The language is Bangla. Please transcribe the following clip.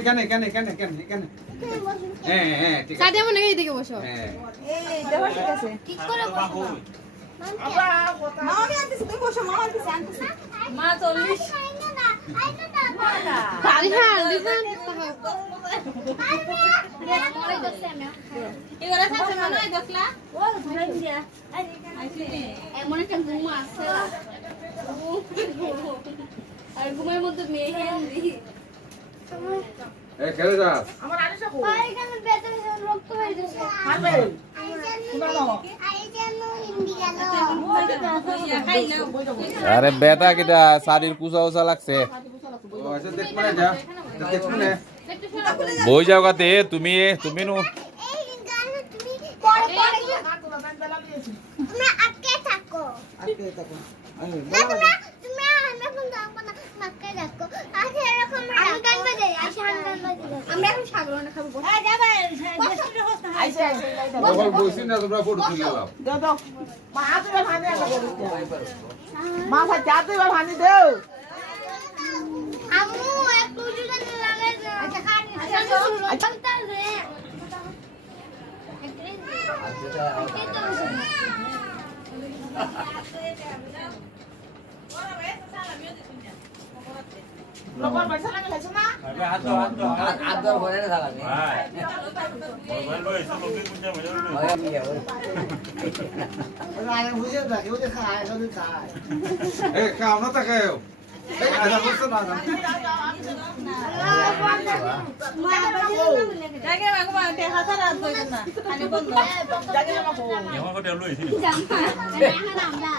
এখানে হ্যাঁ ঠিক আছে সাথে মনে হয় এইদিকে বসো হ্যাঁ এই দেখো ঠিক আছে ঠিক করে বসো মামা আনতেছি তুমি বসো মামা আনতেছি মা 40 আরে হ্যাঁ দিবেন এগুলা থাকে মনে হয় দেখলা ও ধরে দিয়া এমন একটা ঘুম আছে আর ঘুমের মধ্যে মেহেন্দি এ খেলে যা আমার আনিসা কো এখানে বেতন রক্ত হয়ে গেছে খাবে আরে বেটা কিটা শাড়ির কুচা উচা লাগছে ও আচ্ছা দেখ পড়ে যা দেখ শুনে বই যাও গাতে তুমি নু বসি না তোমরা ফটো তুলে নাও মা ভাই চা তুই ভানি দেও আম্মু একটু জুগান লাগে আচ্ছা খানি আচ্ছা রে লোকর পয়সা লাগে লাইছ না হাত ধর ভরে না থাকা আরে বুঝে না কেউ দেখা আয় না খায় এ খাও না তা খাও এ আদা বসো না জাগে মাগো মাতে হাজার রাত হইছে না খালি বন্ধ জাগে না কো জাম্পা না আমরা